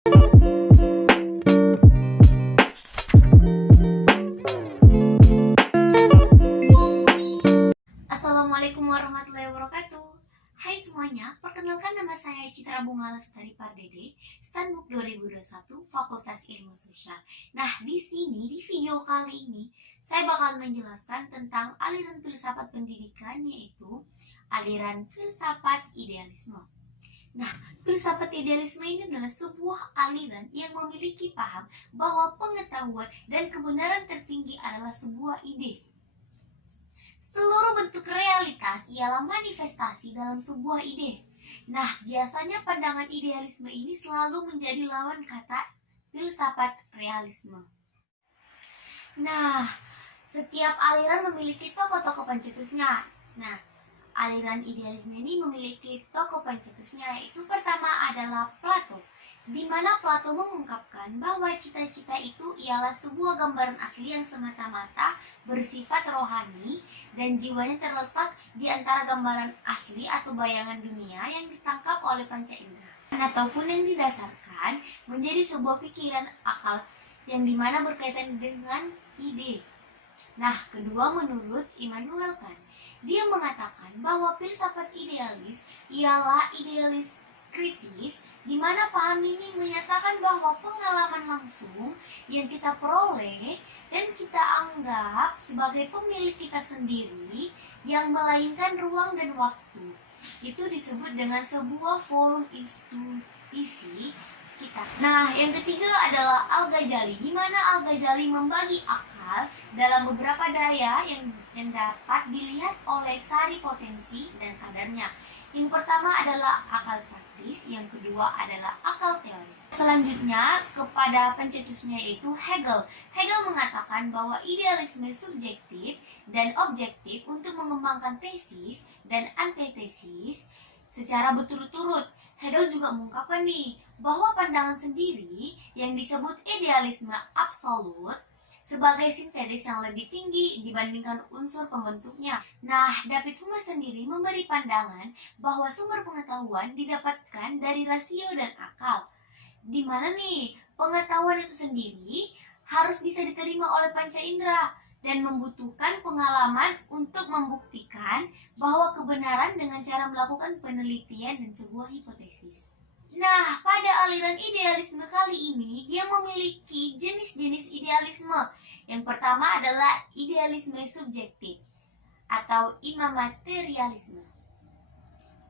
Assalamualaikum warahmatullahi wabarakatuh. Hai semuanya, perkenalkan nama saya Citra Bunga Lestari Pardede, Stanbook 2021, Fakultas Ilmu Sosial. Nah, di video kali ini, saya bakal menjelaskan tentang aliran filsafat pendidikan, yaitu aliran filsafat idealisme. Nah, filsafat idealisme ini adalah sebuah aliran yang memiliki paham bahwa pengetahuan dan kebenaran tertinggi adalah sebuah ide. Seluruh bentuk realitas ialah manifestasi dalam sebuah ide. Nah, biasanya pandangan idealisme ini selalu menjadi lawan kata filsafat realisme. Nah, setiap aliran memiliki tokoh-tokoh pencetusnya. Nah, aliran idealisme ini memiliki tokoh pencetusnya, yaitu pertama adalah Plato, di mana Plato mengungkapkan bahwa cita-cita itu ialah sebuah gambaran asli yang semata-mata bersifat rohani dan jiwanya terletak di antara gambaran asli atau bayangan dunia yang ditangkap oleh panca indera ataupun yang didasarkan menjadi sebuah pikiran akal yang dimana berkaitan dengan ide. Nah, kedua menurut Immanuel Kant, dia mengatakan bahwa filsafat idealis ialah idealis kritis, di mana paham ini menyatakan bahwa pengalaman langsung yang kita peroleh dan kita anggap sebagai pemilik kita sendiri, yang melainkan ruang dan waktu, itu disebut dengan sebuah forum intuisi kita. Nah, yang ketiga adalah Al-Ghazali, di mana Al-Ghazali membagi akal dalam beberapa daya yang dapat dilihat oleh sari potensi dan kadarnya. Yang pertama adalah akal praktis, yang kedua adalah akal teoris. Selanjutnya kepada pencetusnya yaitu Hegel. Hegel mengatakan bahwa idealisme subjektif dan objektif untuk mengembangkan tesis dan antitesis secara berturut-turut. Hegel juga mengungkapkan bahwa pandangan sendiri yang disebut idealisme absolut sebagai sintetis yang lebih tinggi dibandingkan unsur pembentuknya. Nah, David Hume sendiri memberi pandangan bahwa sumber pengetahuan didapatkan dari rasio dan akal, di mana pengetahuan itu sendiri harus bisa diterima oleh panca indera dan membutuhkan pengalaman untuk membuktikan bahwa kebenaran dengan cara melakukan penelitian dan sebuah hipotesis. Nah, pada aliran idealisme kali ini, dia memiliki jenis-jenis idealisme. Yang pertama adalah idealisme subjektif atau immaterialisme,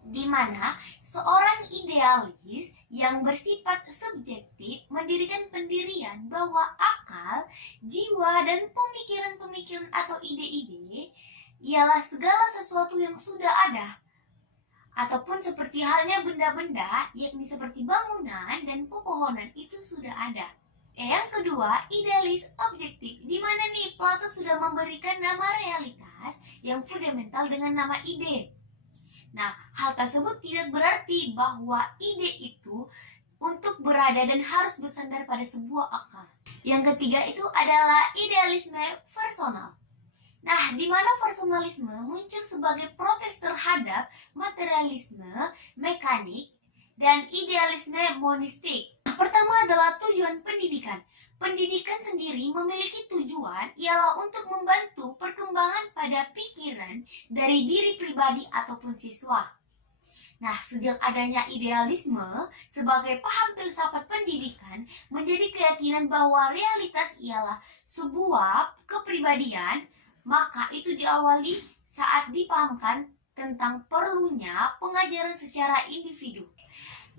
di mana seorang idealis yang bersifat subjektif mendirikan pendirian bahwa akal, jiwa, dan pemikiran-pemikiran atau ide-ide ialah segala sesuatu yang sudah ada, ataupun seperti halnya benda-benda, yakni seperti bangunan dan pepohonan itu sudah ada. Yang kedua, idealis objektif, di mana Plato sudah memberikan nama realitas yang fundamental dengan nama ide. Nah, hal tersebut tidak berarti bahwa ide itu untuk berada dan harus bersandar pada sebuah akal. Yang ketiga itu adalah idealisme personal. Nah, di mana personalisme muncul sebagai protes terhadap materialisme, mekanik, dan idealisme monistik. Pertama adalah tujuan pendidikan. Pendidikan sendiri memiliki tujuan ialah untuk membantu perkembangan pada pikiran dari diri pribadi ataupun siswa. Nah, sejak adanya idealisme sebagai paham filsafat pendidikan menjadi keyakinan bahwa realitas ialah sebuah kepribadian, maka itu diawali saat dipahamkan tentang perlunya pengajaran secara individu.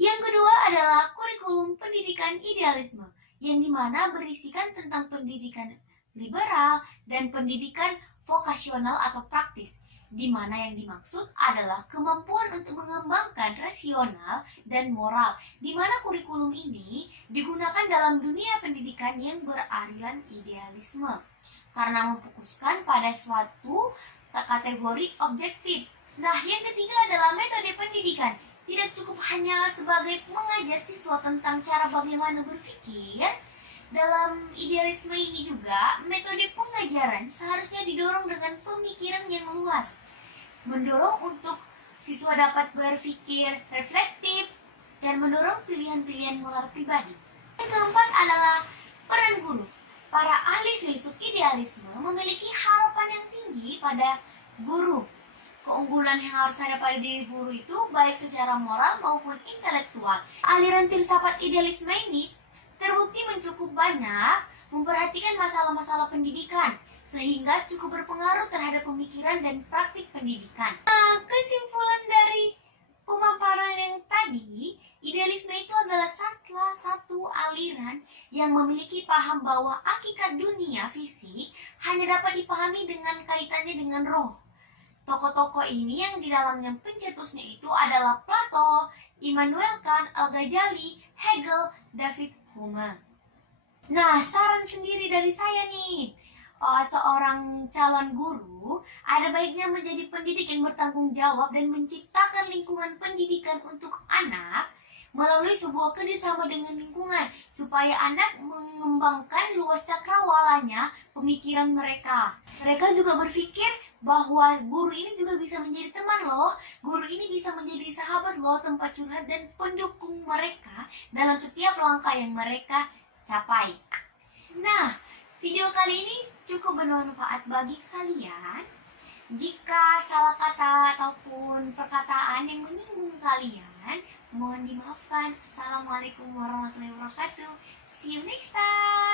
Yang kedua adalah kurikulum pendidikan idealisme, yang dimana berisikan tentang pendidikan liberal dan pendidikan vokasional atau praktis, di mana yang dimaksud adalah kemampuan untuk mengembangkan rasional dan moral, di mana kurikulum ini digunakan dalam dunia pendidikan yang beraliran idealisme, karena memfokuskan pada suatu kategori objektif. Nah, yang ketiga adalah metode pendidikan. Tidak cukup hanya sebagai mengajar siswa tentang cara bagaimana berpikir. Dalam idealisme ini juga, metode pengajaran seharusnya didorong dengan pemikiran yang luas, mendorong untuk siswa dapat berpikir reflektif, dan mendorong pilihan-pilihan moral pribadi. Yang keempat adalah peran guru. Para ahli filsuf idealisme memiliki harapan yang tinggi pada guru. Keunggulan yang harus ada pada diri guru itu baik secara moral maupun intelektual. Aliran filsafat idealisme ini terbukti mencukup banyak memperhatikan masalah-masalah pendidikan, sehingga cukup berpengaruh terhadap pemikiran dan praktik pendidikan. Kesimpulan dari pemaparan yang tadi, idealisme itu adalah salah satu aliran yang memiliki paham bahwa hakikat dunia fisik hanya dapat dipahami dengan kaitannya dengan roh. Tokoh-tokoh ini yang di dalamnya pencetusnya itu adalah Plato, Immanuel Kant, Al-Ghazali, Hegel, David Hume. Nah, saran sendiri dari saya nih, seorang calon guru ada baiknya menjadi pendidik yang bertanggung jawab dan menciptakan lingkungan pendidikan untuk anak melalui sebuah kerjasama dengan lingkungan supaya anak mengembangkan luas cakrawalanya pemikiran mereka. Mereka juga berpikir bahwa guru ini juga bisa menjadi teman loh, guru ini bisa menjadi sahabat loh, tempat curhat dan pendukung mereka dalam setiap langkah yang mereka capai. Nah, video kali ini cukup bermanfaat bagi kalian. Jika salah kata ataupun perkataan yang menyinggung kalian, mohon dimaafkan. Assalamualaikum warahmatullahi wabarakatuh. See you next time.